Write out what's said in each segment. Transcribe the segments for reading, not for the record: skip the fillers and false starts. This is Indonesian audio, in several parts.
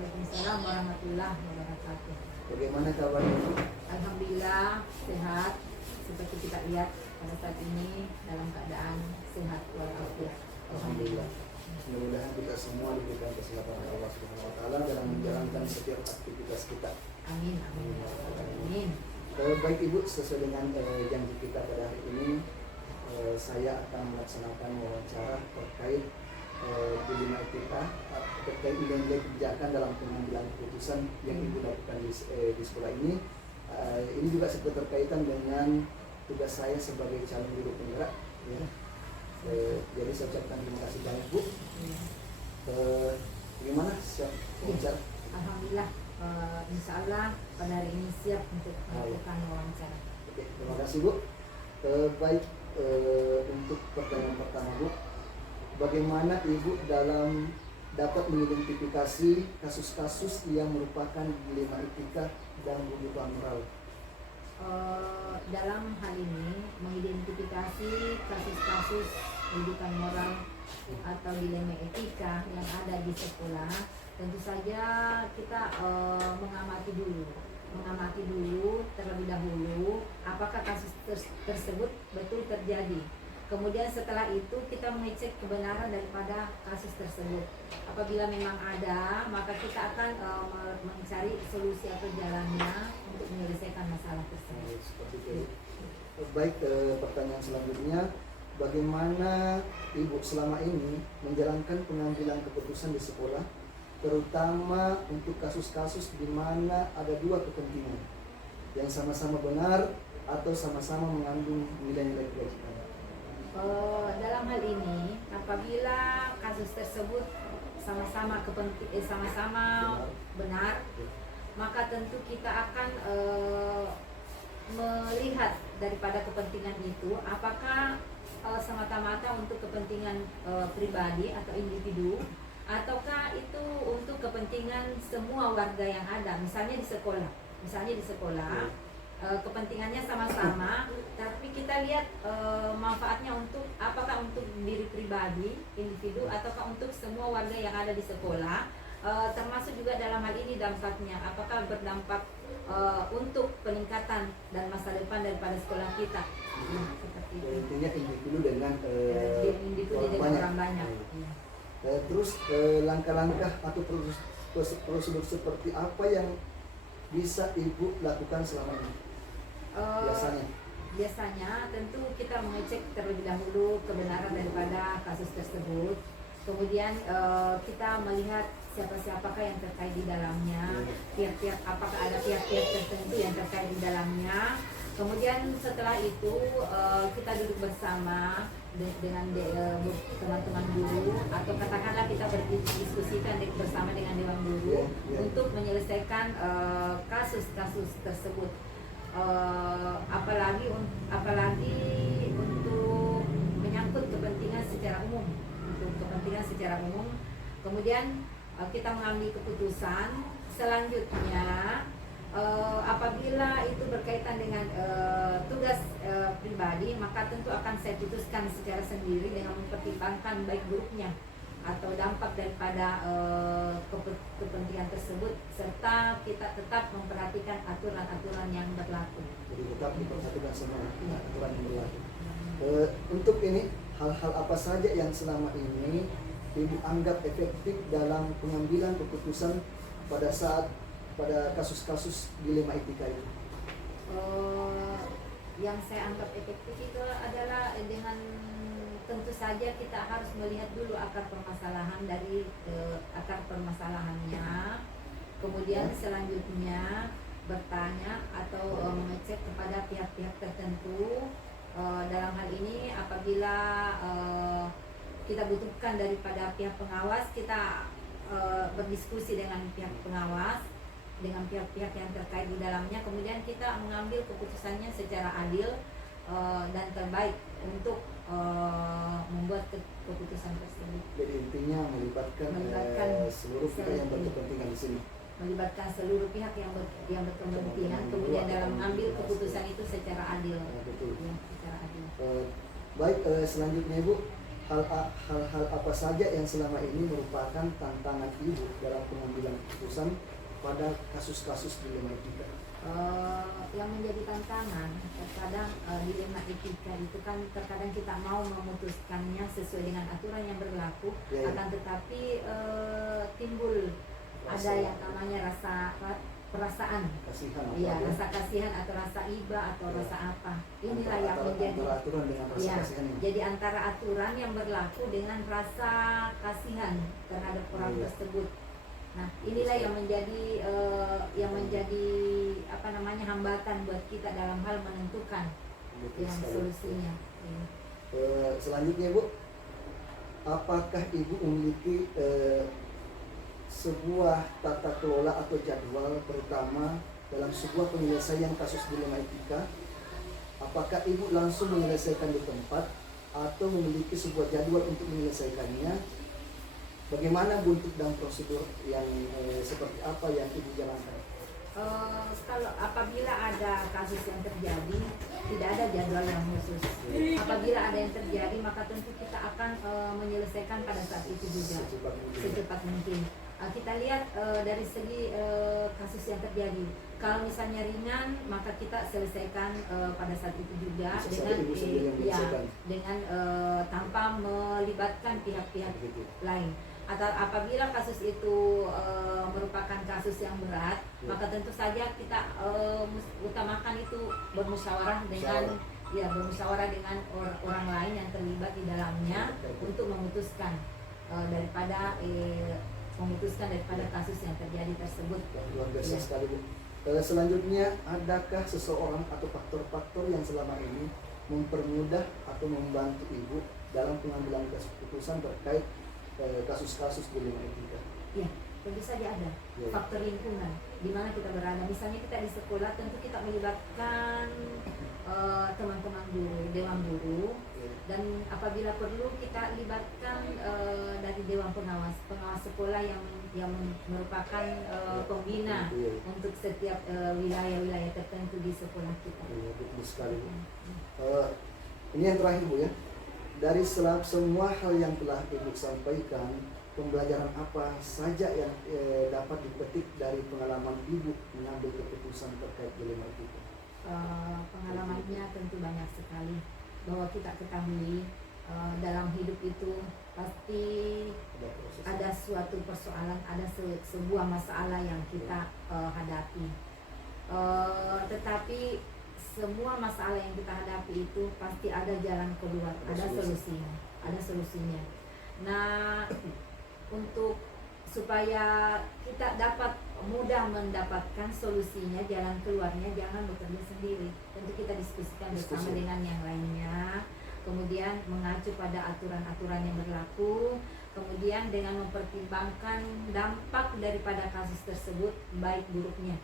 Waalaikumsalam warahmatullahi wabarakatuh. Bagaimana kabarnya Bu? Alhamdulillah sehat. Seperti kita lihat pada saat ini dalam keadaan sehat walafiat. Alhamdulillah. Mudah-mudahan kita semua diberikan kesehatan oleh Allah Subhanahu wa taala dalam menjalankan setiap aktivitas kita. Amin amin amin. Baik Ibu, sesuai dengan janji kita pada hari ini, saya akan melaksanakan wawancara terkait dilema etika terkait nilai-nilai kebijakan dalam pengambilan keputusan yang Ibu lakukan di sekolah ini. Ini juga berkaitan dengan tugas saya sebagai calon guru penggerak. Ya. Jadi saya ucapkan terima kasih banyak Bu. Bagaimana siap wawancara? Alhamdulillah, insya Allah pada hari ini siap untuk melakukan wawancara. Oke, terima kasih Bu. Baik, untuk pertanyaan pertama Bu, bagaimana Ibu dalam dapat mengidentifikasi kasus-kasus yang merupakan dilema etika dan kebutuhan moral? Dalam hal ini mengidentifikasi kasus-kasus kehidupan moral atau dilema etika yang ada di sekolah, tentu saja kita mengamati dulu terlebih dahulu apakah kasus tersebut betul terjadi. Kemudian setelah itu kita mengecek kebenaran daripada kasus tersebut. Apabila memang ada, maka kita akan mencari solusi atau jalannya untuk menyelesaikan masalah tersebut. Seperti itu. Baik, pertanyaan selanjutnya, bagaimana Ibu selama ini menjalankan pengambilan keputusan di sekolah, terutama untuk kasus-kasus di mana ada dua kepentingan yang sama-sama benar atau sama-sama mengandung nilai-nilai kebajikan? Dalam hal ini, apabila kasus tersebut sama-sama benar, maka tentu kita akan melihat daripada kepentingan itu apakah semata-mata untuk kepentingan pribadi atau individu, ataukah itu untuk kepentingan semua warga yang ada. Misalnya di sekolah, kepentingannya sama-sama, tapi kita lihat manfaatnya untuk apakah untuk diri pribadi, individu, ataukah untuk semua warga yang ada di sekolah. Termasuk juga dalam hal ini dampaknya, apakah berdampak untuk peningkatan dan masa depan daripada sekolah kita. Seperti itu. Intinya individu dengan orang banyak. Terus langkah-langkah atau prosedur seperti apa yang bisa Ibu lakukan selama ini? Biasanya tentu kita mengecek terlebih dahulu kebenaran daripada kasus tersebut. Kemudian kita melihat siapa-siapakah yang terkait di dalamnya, apakah ada pihak-pihak tertentu yang terkait di dalamnya. Kemudian setelah itu kita duduk bersama dengan teman-teman guru, atau katakanlah kita berdiskusikan bersama dengan dewan guru untuk menyelesaikan kasus-kasus tersebut. Apalagi untuk menyangkut kepentingan secara umum, kemudian kita mengambil keputusan. Selanjutnya apabila itu berkaitan dengan tugas pribadi, maka tentu akan saya putuskan secara sendiri dengan mempertimbangkan baik buruknya atau dampak daripada kepentingan tersebut, serta kita tetap memperhatikan aturan-aturan yang berlaku. Jadi tetap diperhatikan semua aturan yang berlaku. Untuk ini, hal-hal apa saja yang selama ini Ibu anggap efektif dalam pengambilan keputusan pada kasus-kasus dilema etika itu? Yang saya anggap efektif itu adalah dengan tentu saja kita harus melihat dulu akar permasalahan dari akar permasalahannya. Kemudian selanjutnya bertanya atau mengecek kepada pihak-pihak tertentu. Dalam hal ini apabila kita butuhkan daripada pihak pengawas, kita berdiskusi dengan pihak pengawas, dengan pihak-pihak yang terkait di dalamnya. Kemudian kita mengambil keputusannya secara adil dan terbaik untuk membuat keputusan tersebut. Jadi intinya melibatkan seluruh pihak yang berkepentingan di sini. Melibatkan seluruh pihak yang berkepentingan, kemudian dalam mengambil keputusan itu secara adil. Betul. Ya, secara adil. Baik, selanjutnya Ibu, hal-hal apa saja yang selama ini merupakan tantangan ibu dalam pengambilan keputusan pada kasus-kasus dilema etika? Yang menjadi tantangan terkadang dilema etika itu kan terkadang kita mau memutuskannya sesuai dengan aturan yang berlaku, akan tetapi timbul ada yang namanya perasaan kasihan, rasa kasihan atau rasa iba atau rasa apa. Inilah yang menjadi aturan dengan rasa kasihan ini. Jadi antara aturan yang berlaku dengan rasa kasihan terhadap orang tersebut. Nah, inilah yang menjadi hambatan buat kita dalam hal menentukan yang solusinya. Selanjutnya Bu, apakah Ibu memiliki sebuah tata kelola atau jadwal terutama dalam sebuah penyelesaian kasus dilema etika? Apakah Ibu langsung menyelesaikan di tempat atau memiliki sebuah jadwal untuk menyelesaikannya? Bagaimana bentuk dan prosedur yang seperti apa yang Ibu jalankan? Kalau apabila ada kasus yang terjadi, tidak ada jadwal yang khusus. Apabila ada yang terjadi, maka tentu kita akan menyelesaikan pada saat itu juga, secepat mungkin. Kita lihat dari segi kasus yang terjadi. Kalau misalnya ringan, maka kita selesaikan pada saat itu juga dengan tanpa melibatkan pihak-pihak lain. Atau apabila kasus itu merupakan kasus yang berat, maka tentu saja kita utamakan itu bermusyawarah dengan orang lain yang terlibat di dalamnya untuk memutuskan daripada kasus yang terjadi tersebut. Luar biasa sekali Bu. Selanjutnya, adakah seseorang atau faktor-faktor yang selama ini mempermudah atau membantu Ibu dalam pengambilan keputusan terkait kasus-kasus dilema etika? Ya, tentu saja ada. Faktor lingkungan di mana kita berada. Misalnya kita di sekolah, tentu kita melibatkan teman-teman guru, dewan guru, dan apabila perlu kita libatkan dari dewan pengawas sekolah yang merupakan pembina untuk setiap wilayah-wilayah tertentu di sekolah kita. Betul sekali. Ini yang terakhir Bu ya. Dari semua hal yang telah Ibu sampaikan, pembelajaran apa saja yang dapat dipetik dari pengalaman Ibu mengambil keputusan terkait dilema etika? Pengalamannya tentu banyak sekali. Bahwa kita ketahui dalam hidup itu pasti ada suatu persoalan, ada sebuah masalah yang kita hadapi. Tetapi semua masalah yang kita hadapi itu pasti ada jalan keluar, ada solusinya. Nah, untuk supaya kita dapat mudah mendapatkan solusinya, jalan keluarnya, jangan bekerja sendiri. Tentu kita diskusikan bersama dengan yang lainnya, kemudian mengacu pada aturan-aturan yang berlaku, kemudian dengan mempertimbangkan dampak daripada kasus tersebut, baik buruknya,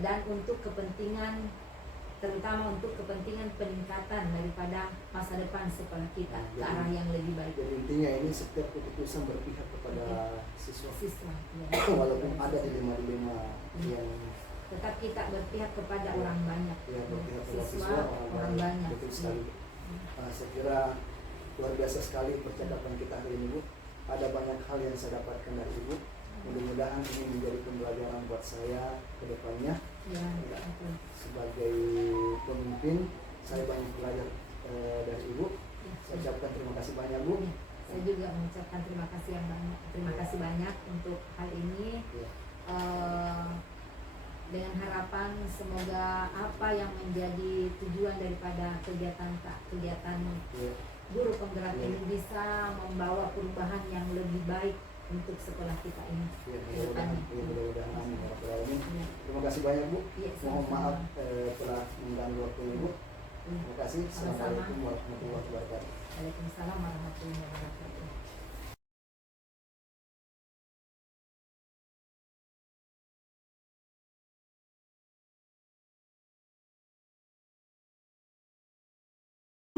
dan untuk kepentingan, terutama untuk kepentingan peningkatan daripada masa depan sekolah kita ke arah yang lebih baik. Jadi intinya ini setiap keputusan berpihak kepada siswa. Ya. Walaupun ada dilema-dilema yang tetap kita berpihak kepada orang banyak. Ya, berpihak kepada siswa orang banyak. Betul sekali. Saya kira luar biasa sekali percakapan kita hari ini Bu. Ada banyak hal yang saya dapatkan dari Ibu. Mudah-mudahan ini menjadi pembelajaran buat saya ke depannya. Ya. Sebagai pemimpin, saya banyak belajar dari Ibu. Saya ucapkan terima kasih banyak Bu. Saya juga mengucapkan terima kasih banyak. Terima kasih banyak untuk hal ini. Dengan harapan semoga apa yang menjadi tujuan daripada kegiatan guru penggerak ini bisa membawa perubahan yang lebih baik untuk sekolah kita ini. Mudah-mudahan. Terima kasih banyak Bu. Mohon maaf telah mengganggu waktu Ibu. Terima kasih. Assalamualaikum warahmatullahi wabarakatuh. Waalaikumsalam warahmatullahi wabarakatuh.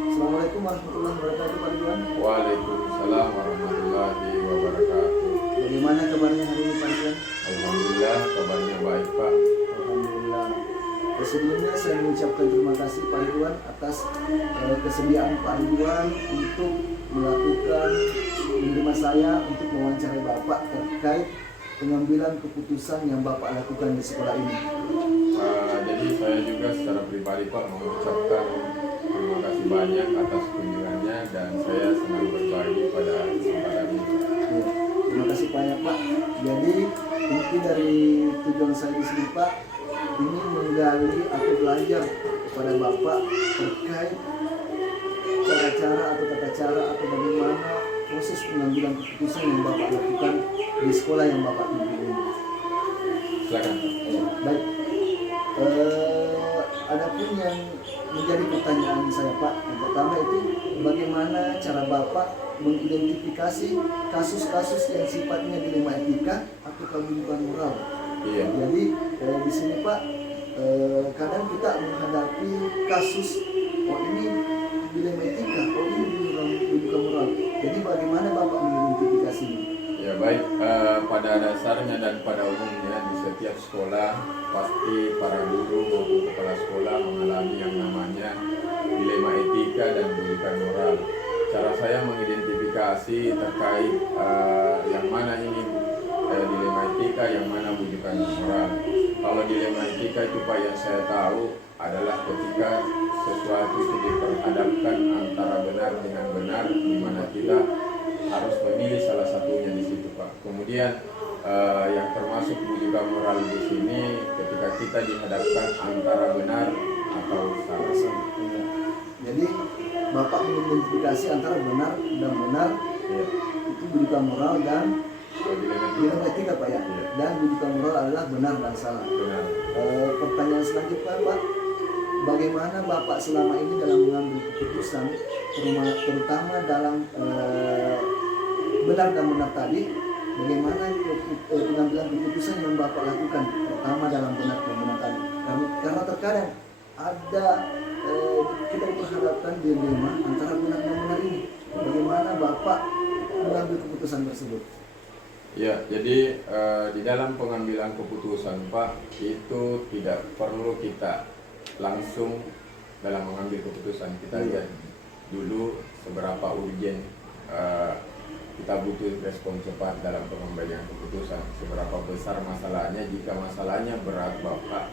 Assalamualaikum warahmatullahi wabarakatuh Pak Ridwan. Waalaikumsalam warahmatullahi wabarakatuh. Bagaimana kabarnya hari ini Pak Ridwan? Alhamdulillah kabarnya baik Pak. Alhamdulillah. Sebelumnya saya mengucapkan terima kasih Pak Ridwan atas kesediaan Pak Ridwan untuk melakukan menerima saya untuk mewawancarai Bapak terkait pengambilan keputusan yang Bapak lakukan di sekolah ini. Jadi saya juga secara pribadi Pak mengucapkan terima kasih banyak atas kunjungannya dan saya senang berbagi pada kesempatan ini. Ya, terima kasih banyak Pak. Jadi inti dari tujuan saya di sini Pak, ini menggali atau belajar kepada Bapak terkait cara-cara atau tata cara atau bagaimana proses pengambilan keputusan yang Bapak lakukan di sekolah yang Bapak pimpin ini. Silakan. Baik. Adapun yang menjadi pertanyaan saya Pak, yang pertama itu bagaimana cara Bapak mengidentifikasi kasus-kasus yang sifatnya dilema etika atau keburukan moral. Iya. Jadi di sini Pak, kadang kita menghadapi kasus ini dilema etika, ini keburukan moral. Jadi bagaimana Bapak mengidentifikasinya? Ya baik, pada dasarnya dan pada umumnya di setiap sekolah pasti para guru maupun kepala sekolah mengalami yang namanya dilema etika dan bujukan moral. Cara saya mengidentifikasi terkait yang mana ini dilema etika, yang mana bujukan moral. Kalau dilema etika itu Pak yang saya tahu adalah ketika sesuatu itu diperhadapkan antara benar dengan benar, di mana kita harus memilih salah satunya di situ Pak. Kemudian yang termasuk bujukan moral di sini ketika kita dihadapkan antara benar atau salah. Jadi Bapak mengidentifikasi antara benar dan benar, Ya. itu bujukan moral dan dilema etika Pak ya. Iya. Dan bujukan moral adalah benar dan salah. Benar. Pertanyaan selanjutnya Pak, bagaimana Bapak selama ini dalam mengambil keputusan, terutama dalam benar dan benar tadi, bagaimana pengambilan keputusan yang Bapak lakukan, terutama dalam benar dan benar tadi? Karena terkadang ada kita diperhadapkan dilema antara benar dan benar ini. Bagaimana Bapak mengambil keputusan tersebut? Ya, jadi di dalam pengambilan keputusan Pak itu tidak perlu kita langsung dalam mengambil keputusan. Kita lihat dulu seberapa urgen kita butuh respon cepat dalam pengambilan keputusan. Seberapa besar masalahnya. Jika masalahnya berat Bapak,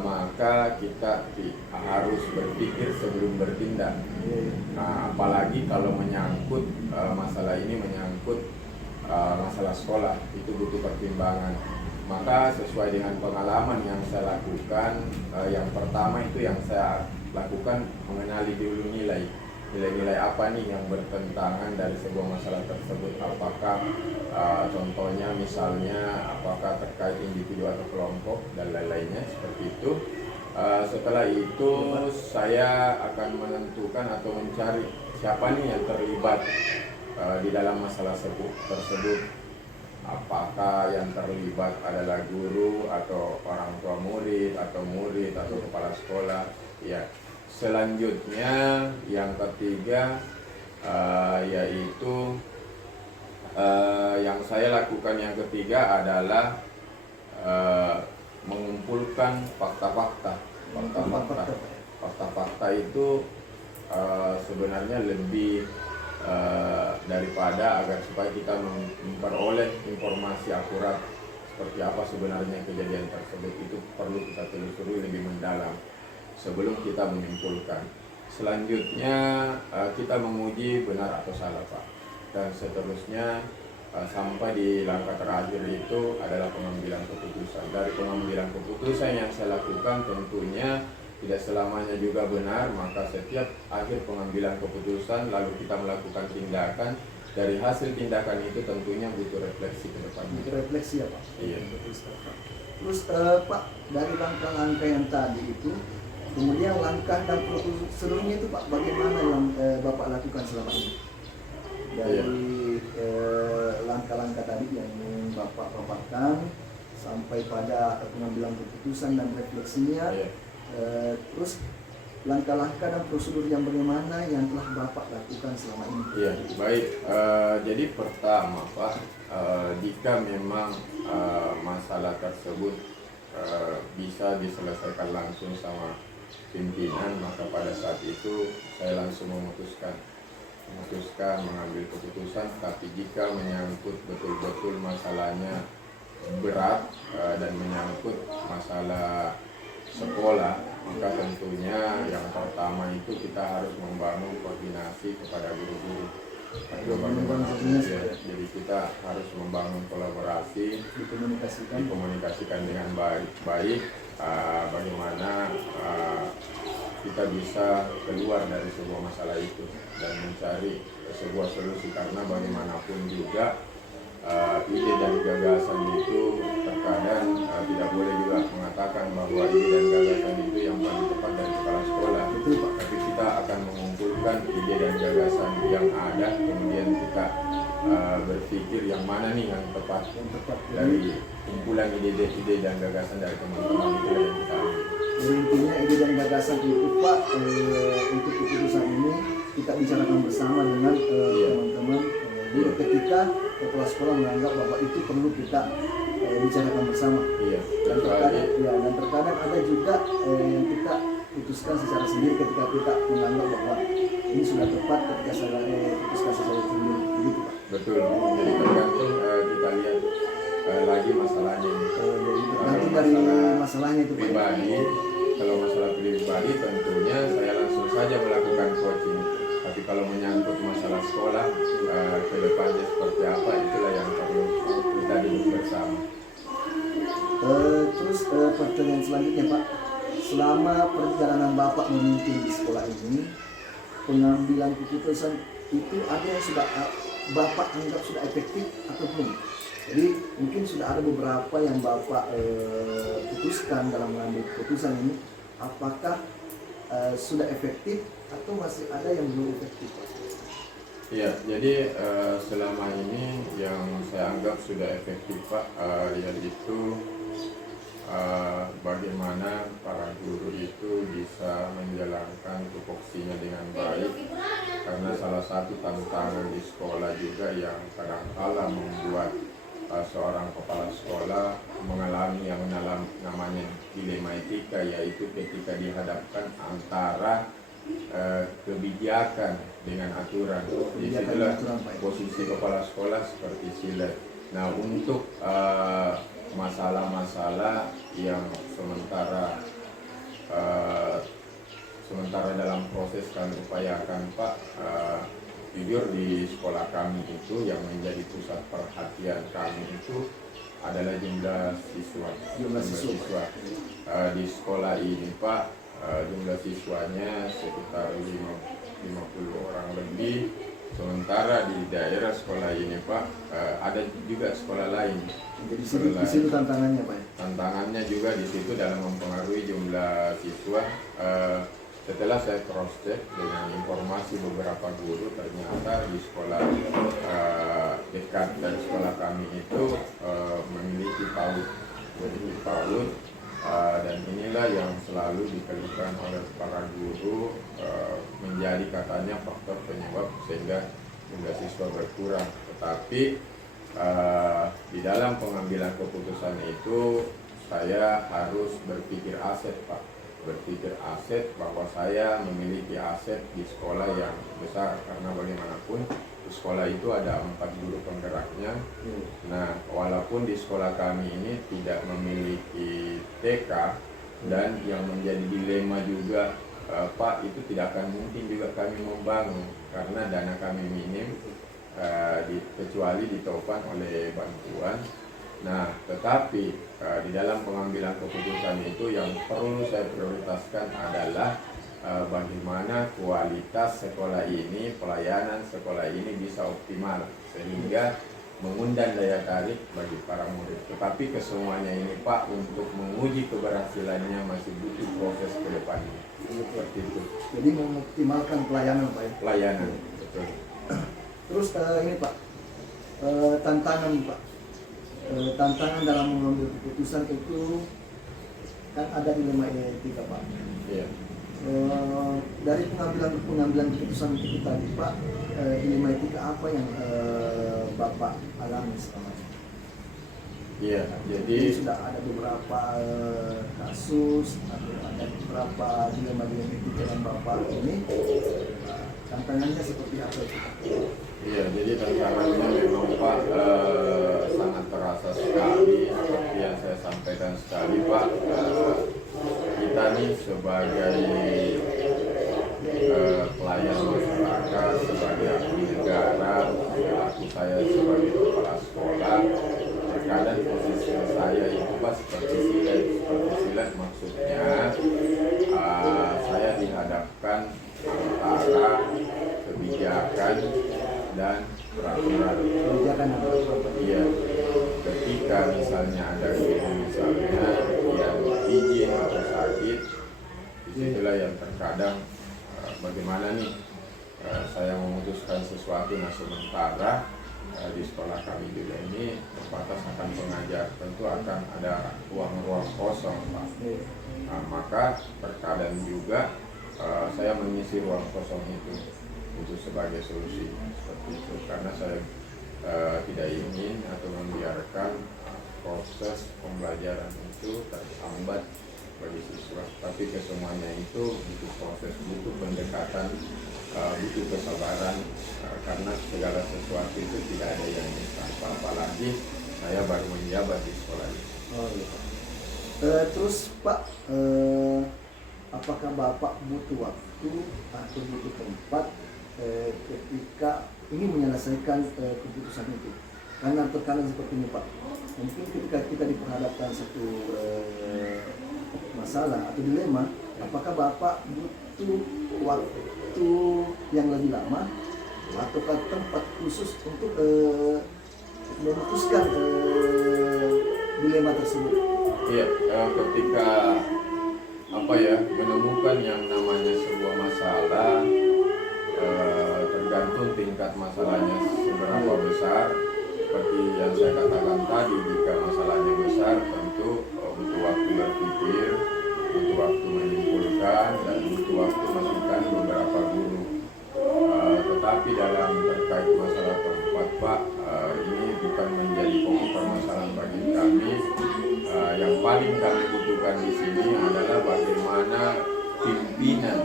maka kita harus berpikir sebelum bertindak. Nah, apalagi kalau menyangkut masalah ini menyangkut masalah sekolah, itu butuh pertimbangan. Maka sesuai dengan pengalaman yang saya lakukan, yang pertama itu yang saya lakukan mengenali dulu nilai-nilai apa nih yang bertentangan dari sebuah masalah tersebut. Apakah contohnya misalnya apakah terkait individu atau kelompok dan lain-lainnya seperti itu. Setelah itu saya akan menentukan atau mencari siapa nih yang terlibat di dalam masalah tersebut. Apakah yang terlibat adalah guru atau orang tua murid atau kepala sekolah. Ya. Selanjutnya yang ketiga yaitu yang saya lakukan yang ketiga adalah mengumpulkan fakta-fakta. Fakta-fakta itu sebenarnya lebih daripada agar supaya kita memperoleh informasi akurat seperti apa sebenarnya kejadian tersebut, itu perlu kita telusuri lebih mendalam sebelum kita menyimpulkan. Selanjutnya kita menguji benar atau salah Pak, dan seterusnya sampai di langkah terakhir itu adalah pengambilan keputusan. Dari pengambilan keputusan yang saya lakukan tentunya tidak selamanya juga benar, maka setiap akhir pengambilan keputusan lalu kita melakukan tindakan. Dari hasil tindakan itu tentunya butuh refleksi ke depan. Butuh refleksi ya Pak? Iya. Terus Pak, dari langkah-langkah yang tadi itu, kemudian langkah dan prosedurnya itu Pak, bagaimana yang Bapak lakukan selama ini? Dari langkah-langkah tadi yang Bapak paparkan sampai pada pengambilan keputusan dan refleksinya. Iya. Terus langkah-langkah dan prosedur yang bagaimana yang telah Bapak lakukan selama ini? Iya, baik. Jadi pertama Pak, jika memang masalah tersebut bisa diselesaikan langsung sama pimpinan, maka pada saat itu saya langsung memutuskan memutuskan mengambil keputusan, tapi jika menyangkut betul-betul masalahnya berat dan menyangkut masalah sekolah, maka tentunya yang pertama itu kita harus membangun koordinasi kepada guru-guru. Jadi kita harus membangun kolaborasi, dikomunikasikan dengan baik, bagaimana kita bisa keluar dari sebuah masalah itu dan mencari sebuah solusi, karena bagaimanapun juga ide dan gagasan itu terkadang tidak boleh juga mengatakan bahwa ide dan gagasan itu yang paling tepat dari kepala sekolah. Tapi kita akan mengumpulkan ide dan gagasan yang ada, kemudian kita berpikir yang mana nih yang tepat dari kumpulan ide dan gagasan dari teman-teman itu yang kita ambil. Jadi intinya ide dan gagasan itu Pak, untuk keputusan ini kita bicarakan bersama dengan teman-teman. Jadi ketika kepala sekolah menganggap bahwa itu perlu kita bicarakan bersama. Dan terkadang ada juga yang kita putuskan secara sendiri ketika kita menganggap bahwa ini sudah tepat ketika saya putuskan secara sendiri. Begitu Pak. Betul. Jadi tergantung kita lihat lagi masalahnya. Jadi tergantung dari masalahnya itu Pak. Pribadi, kalau masalah pribadi tentunya saya langsung saja melakukan coaching. Tapi kalau menyangkut masalah sekolah, ke depannya seperti apa, itulah yang perlu kita duduk bersama. Terus pertanyaan selanjutnya Pak, selama perjalanan Bapak memimpin di sekolah ini, pengambilan keputusan itu ada yang sudah Bapak anggap sudah efektif atau belum? Jadi mungkin sudah ada beberapa yang Bapak putuskan dalam mengambil keputusan ini, apakah sudah efektif atau masih ada yang belum efektif? Iya, jadi selama ini yang saya anggap sudah efektif Pak, yaitu bagaimana para guru itu bisa menjalankan tupoksinya dengan baik, karena salah satu tantangan di sekolah juga yang kadang-kala membuat seorang kepala sekolah mengalami yang namanya dilema etika, yaitu ketika dihadapkan antara kebijakan dengan aturan. Disitulah posisi kepala sekolah seperti silet. Nah, untuk masalah-masalah yang sementara dalam proses kami upayakan Pak, jujur di sekolah kami itu yang menjadi pusat perhatian kami itu adalah jumlah siswa. Di sekolah ini Pak, jumlah siswanya sekitar 50 orang lebih. Sementara di daerah sekolah ini Pak, ada juga sekolah lain. Jadi di situ tantangannya Pak? Tantangannya juga di situ dalam mempengaruhi jumlah siswa. Setelah saya cross check dengan informasi beberapa guru, ternyata di sekolah dekat dari sekolah kami itu memiliki PAUD, dan inilah yang selalu dikeluhkan oleh para guru, menjadi katanya faktor penyebab sehingga jumlah siswa berkurang. Tetapi di dalam pengambilan keputusan itu saya harus berpikir aset Pak, bahwa saya memiliki aset di sekolah yang besar, karena bagaimanapun di sekolah itu ada 4 guru penggeraknya. Nah, walaupun di sekolah kami ini tidak memiliki TK, dan yang menjadi dilema juga Pak, itu tidak akan mungkin juga kami membangun karena dana kami minim, kecuali ditopang oleh bantuan. Nah, tetapi di dalam pengambilan keputusan itu yang perlu saya prioritaskan adalah bagaimana kualitas sekolah ini, pelayanan sekolah ini bisa optimal sehingga mengundang daya tarik bagi para murid. Tetapi kesemuanya ini Pak, untuk menguji keberhasilannya masih butuh proses ke depannya. Seperti itu. Jadi mengoptimalkan pelayanan Pak ya? Pelayanan, betul. Terus ini Pak, tantangan Pak. Tantangan dalam mengambil keputusan itu kan ada dilema etika Pak. Iya. Dari pengambilan keputusan itu tadi Pak, dilema etika apa yang Bapak alami selama ini? Iya, jadi sudah ada beberapa kasus atau ada beberapa dilema etika yang Bapak ini tantangannya seperti apa itu? Iya, jadi tantangannya memang Pak sangat terasa sekali seperti yang saya sampaikan sekali Pak. Kita nih sebagai pelayan masyarakat, sebagai abdi negara, aku saya sebagai kepala sekolah, terkadang posisi saya itu Pak seperti silet maksudnya saya dihadapkan antara kebijakan dan peraturan. Kebijakan apa? Iya, ketika misalnya ada guru misalnya yang izin atau sakit, disitulah yang terkadang bagaimana nih saya memutuskan sesuatu. Nah sementara di sekolah kami juga ini terbatas akan pengajar, tentu akan ada ruang-ruang kosong Pak. Nah, maka terkadang juga saya mengisi ruang kosong itu sebagai solusi seperti itu, karena saya tidak ingin atau membiarkan proses pembelajaran itu terhambat bagi siswa, tapi kesemuanya itu butuh proses, butuh pendekatan, butuh kesabaran, karena segala sesuatu itu tidak ada yang instan, apalagi saya baru menjabat di sekolah ini. Oh, iya. Terus Pak, apakah Bapak butuh waktu atau butuh tempat ketika ingin menyelesaikan keputusan itu? Karena terkadang seperti ini Pak, mungkin ketika kita diperhadapkan satu masalah atau dilema, apakah Bapak butuh waktu yang lebih lama ataukah tempat khusus untuk memutuskan dilema tersebut? Iya, ketika menemukan yang namanya sebuah masalah, tergantung tingkat masalahnya seberapa besar. Seperti yang saya katakan tadi, jika masalahnya besar tentu butuh waktu berpikir, butuh waktu menyimpulkan, dan butuh waktu masukan beberapa guru. Tetapi dalam terkait masalah tempat Pak, ini bukan menjadi pokok permasalahan bagi kami. Yang paling kami butuhkan di sini adalah bagaimana pimpinan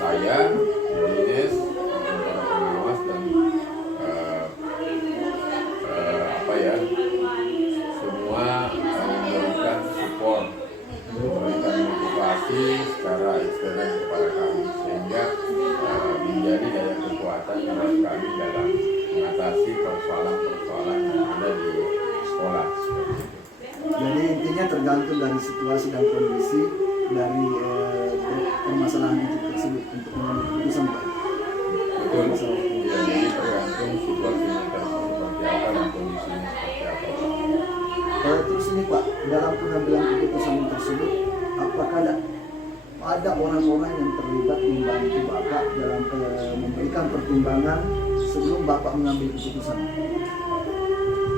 saya, Ines, para pengawas dan semua memberikan support, memberikan motivasi secara ekstern kepada kami, sehingga menjadi daya kekuatan bagi kami dalam mengatasi persoalan-persoalan yang ada di sekolah seperti itu. Jadi intinya tergantung dari situasi dan kondisi dari permasalahan itu tersebut untuk mengambil keputusan Pak. Betul. Ya, jadi tergantung situasinya seperti apa dan kondisinya seperti apa Pak. Terus ini Pak, dalam pengambilan keputusan tersebut, apakah ada orang-orang yang terlibat membantu Bapak dalam memberikan pertimbangan sebelum Bapak mengambil keputusan?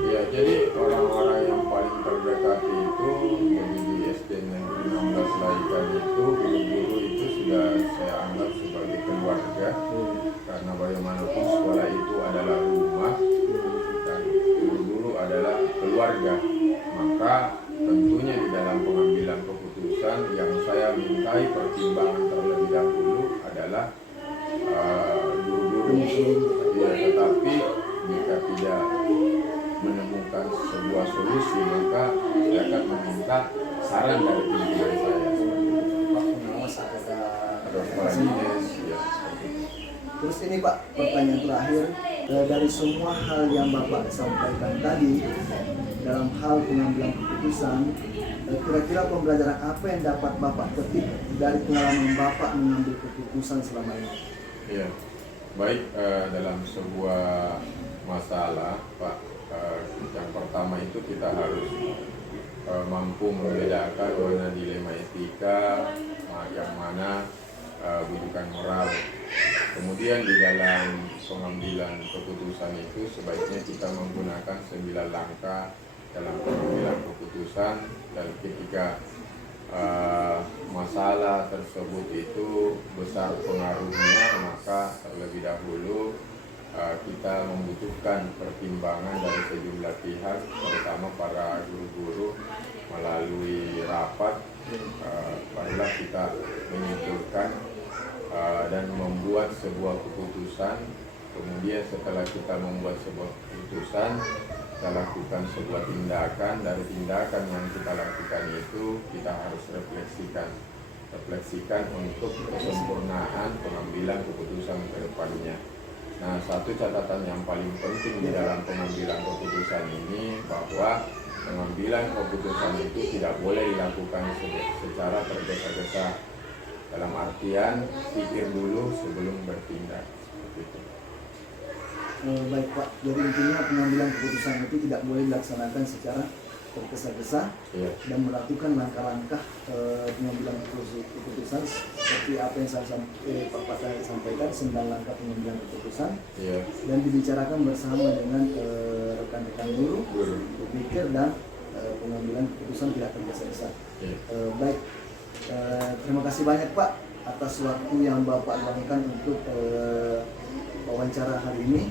Ya, jadi orang-orang yang paling terdekat itu jadi di SD Negeri 16 Laikan itu guru-guru itu sudah saya anggap sebagai keluarga, karena bagaimanapun sekolah itu adalah rumah dan guru-guru adalah keluarga. Maka tentunya di dalam pengambilan keputusan yang saya mintai pertimbangan terlebih dahulu adalah guru-guru. Ya, tetapi jika tidak menemukan sebuah solusi, maka saya akan meminta saran dari pimpinan saya. Ada kepala dinas, ya. Terus ini Pak, pertanyaan terakhir, dari semua hal yang Bapak sampaikan tadi dalam hal pengambilan keputusan, kira-kira pembelajaran apa yang dapat Bapak petik dari pengalaman Bapak mengambil keputusan selama ini? Ya, baik, dalam sebuah masalah Pak, yang pertama itu kita harus mampu membedakan mana dilema etika, yang mana bujukan moral. Kemudian di dalam pengambilan keputusan itu sebaiknya kita menggunakan 9 langkah dalam pengambilan keputusan, dan ketika masalah tersebut itu besar pengaruhnya, maka terlebih dahulu kita membutuhkan pertimbangan dari sejumlah pihak, terutama para guru-guru. Melalui rapat barulah kita menyimpulkan dan membuat sebuah keputusan. Kemudian setelah kita membuat sebuah keputusan, kita lakukan sebuah tindakan. Dari tindakan yang kita lakukan itu kita harus refleksikan untuk kesempurnaan pengambilan keputusan ke depannya. Nah, satu catatan yang paling penting di dalam pengambilan keputusan ini bahwa pengambilan keputusan itu tidak boleh dilakukan secara tergesa-gesa. Dalam artian pikir dulu sebelum bertindak. Seperti itu. Baik Pak, jadi intinya pengambilan keputusan itu tidak boleh dilaksanakan secara tergesa-gesa Iya. dan melakukan langkah-langkah pengambilan keputusan seperti apa yang Pak Patah sampaikan, 9 langkah pengambilan keputusan, Iya. dan dibicarakan bersama dengan rekan-rekan guru, berpikir dan pengambilan keputusan tidak tergesa-gesa. Iya. Baik, terima kasih banyak Pak atas waktu yang Bapak luangkan untuk wawancara hari ini.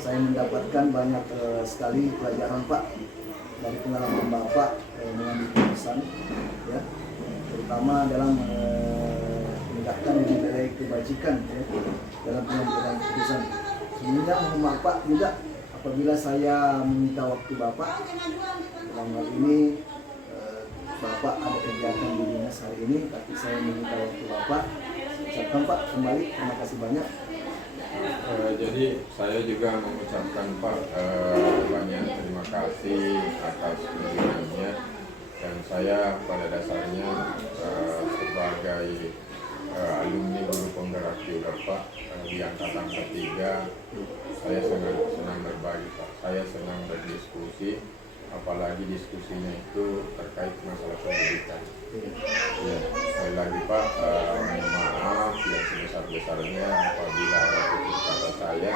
Saya mendapatkan banyak sekali pelajaran Pak dari pengalaman Bapak mengambil keputusan, ya, terutama dalam meningkatkan nilai kebajikan, ya, dalam pengambilan keputusan. Sehingga mohon maaf Pak juga apabila saya meminta waktu Bapak, dalam hal ini Bapak ada kegiatan di dinas hari ini, tapi saya meminta waktu Bapak. Ucapkan Pak kembali terima kasih banyak. Jadi saya juga mengucapkan Pak banyak terima kasih atas kunjungannya, dan saya pada dasarnya sebagai alumni guru penggerak juga Pak di angkatan ketiga, saya sangat senang berbagi Pak. Saya senang berdiskusi, apalagi diskusinya itu terkait masalah pendidikan. Ya, sekali lagi Pak, mohon maaf yang sebesar-besarnya apabila ada tutur kata saya